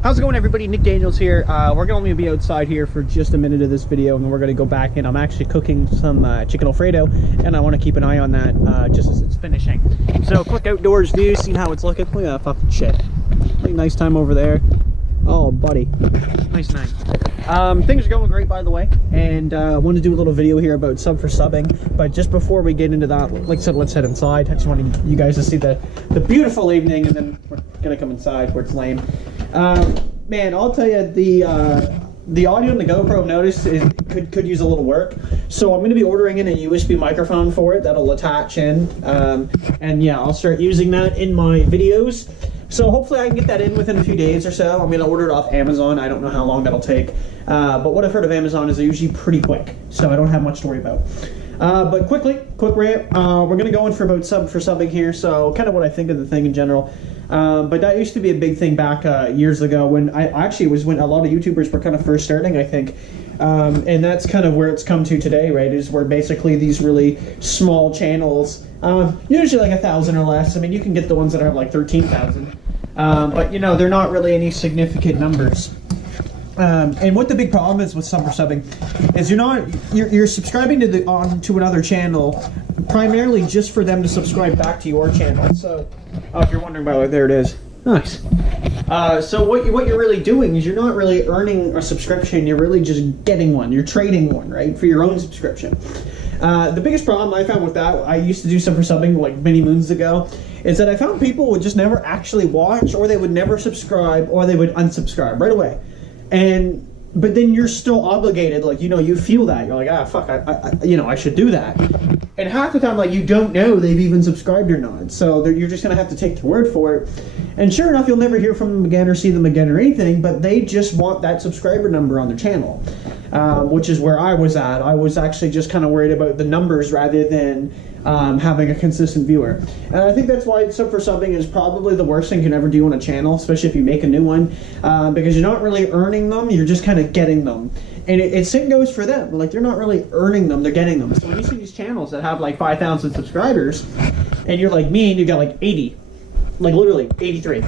How's it going, everybody? Nick Daniels here. We're going to be outside here for just a minute of this video, and then we're going to go back in. I'm actually cooking some chicken Alfredo, and I want to keep an eye on that just as it's finishing. So, quick outdoors view, seeing how it's looking. Look at that fucking shit. Really nice time over there. Oh, buddy. Nice night. Things are going great, by the way, and I want to do a little video here about sub for subbing. But just before we get into that, like I said, let's head inside. I just wanted you guys to see the beautiful evening, and then we're going to come inside where it's lame. Man, I'll tell you, the audio on the GoPro Notice could use a little work. So I'm going to be ordering in a USB microphone for it that'll attach in. And yeah, I'll start using that in my videos. So hopefully I can get that in within a few days or so. I'm going to order it off Amazon. I don't know how long that'll take. But what I've heard of Amazon is they're usually pretty quick. So I don't have much to worry about. But quick rant. We're going to go in for about sub for subbing here. So kind of what I think of the thing in general. But that used to be a big thing back years ago when when a lot of YouTubers were kind of first starting, I think. And that's kind of where it's come to today, right? Is where basically these really small channels, usually like 1,000 or less. I mean, you can get the ones that have like 13,000. But you know, they're not really any significant numbers. And what the big problem is with sub for subbing is you're subscribing to another channel primarily just for them to subscribe back to your channel. So, if you're wondering, by the way, there it is. Nice. So what you're really doing is you're not really earning a subscription. You're really just getting one. You're trading one, right, for your own subscription. The biggest problem I found with that, I used to do sub for subbing like many moons ago, is that I found people would just never actually watch, or they would never subscribe, or they would unsubscribe right away. But then you're still obligated, like, you know, you feel that. You're like, ah, fuck, I should do that. And half the time, like, you don't know they've even subscribed or not. So you're just going to have to take their word for it. And sure enough, you'll never hear from them again or see them again or anything, but they just want that subscriber number on their channel, which is where I was at. I was actually just kind of worried about the numbers rather than having a consistent viewer. And I think that's why sub for subbing is probably the worst thing you can ever do on a channel, especially if you make a new one, because you're not really earning them, you're just kind of getting them. And it same goes for them. Like, they're not really earning them, they're getting them. So when you see these channels that have like 5,000 subscribers, and you're like me and you got like 80, like literally 83,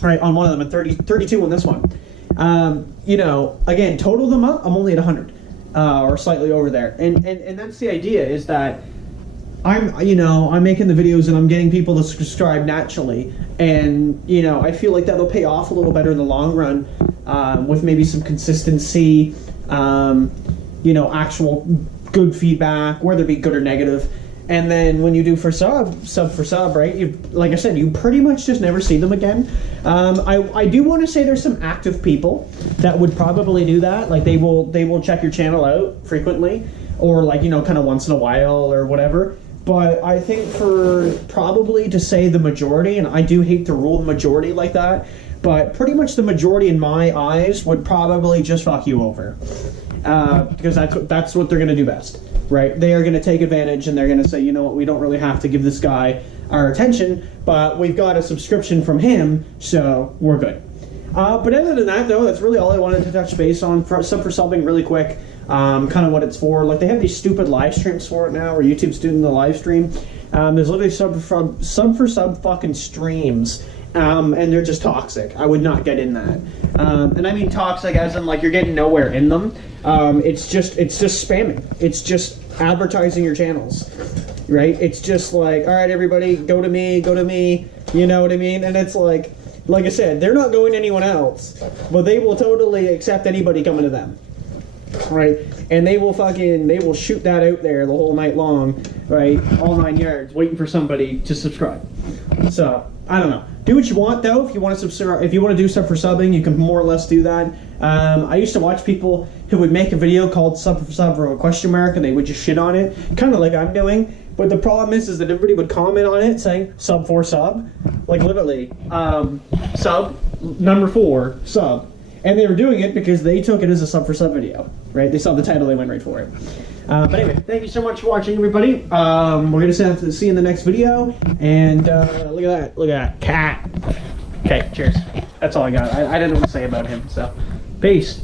right, on one of them, and 32 on this one. You know, again, total them up, I'm only at 100, or slightly over there. And that's the idea, is that I'm making the videos and I'm getting people to subscribe naturally, and you know, I feel like that'll pay off a little better in the long run, with maybe some consistency, you know, actual good feedback, whether it be good or negative. And then when you do sub for sub, right, like I said, you pretty much just never see them again. I do want to say there's some active people that would probably do that. Like, they will check your channel out frequently, or like, you know, kind of once in a while or whatever. But I think for probably to say the majority, and I do hate to rule the majority like that, but pretty much the majority in my eyes would probably just fuck you over. Because that's what they're going to do best, right? They are going to take advantage, and they're going to say, you know what, we don't really have to give this guy our attention, but we've got a subscription from him, so we're good. But other than that, though, that's really all I wanted to touch base on. Sub for subbing really quick. Kind of what it's for. Like, they have these stupid live streams for it now, where YouTube's doing the live stream. There's literally sub for sub fucking streams, and they're just toxic. I would not get in that. And I mean toxic as in, like, you're getting nowhere in them. It's just spamming. It's just advertising your channels, right? It's just like, all right, everybody, go to me. You know what I mean? And it's like I said, they're not going to anyone else, but they will totally accept anybody coming to them. Right, and they will shoot that out there the whole night long, right, all 9 yards, waiting for somebody to subscribe. So I don't know. Do what you want, though. If you want to subscribe, if you want to do stuff for subbing, you can more or less do that. I used to watch people who would make a video called sub for sub or a question mark, and they would just shit on it, kind of like I'm doing. But the problem is that everybody would comment on it saying sub for sub, like literally sub number 4 sub. And they were doing it because they took it as a sub for sub video, right? They saw the title, they went right for it. But anyway, thank you so much for watching, everybody. We're going to see you in the next video. And look at that cat. Okay, cheers. That's all I got. I didn't know what to say about him, so peace.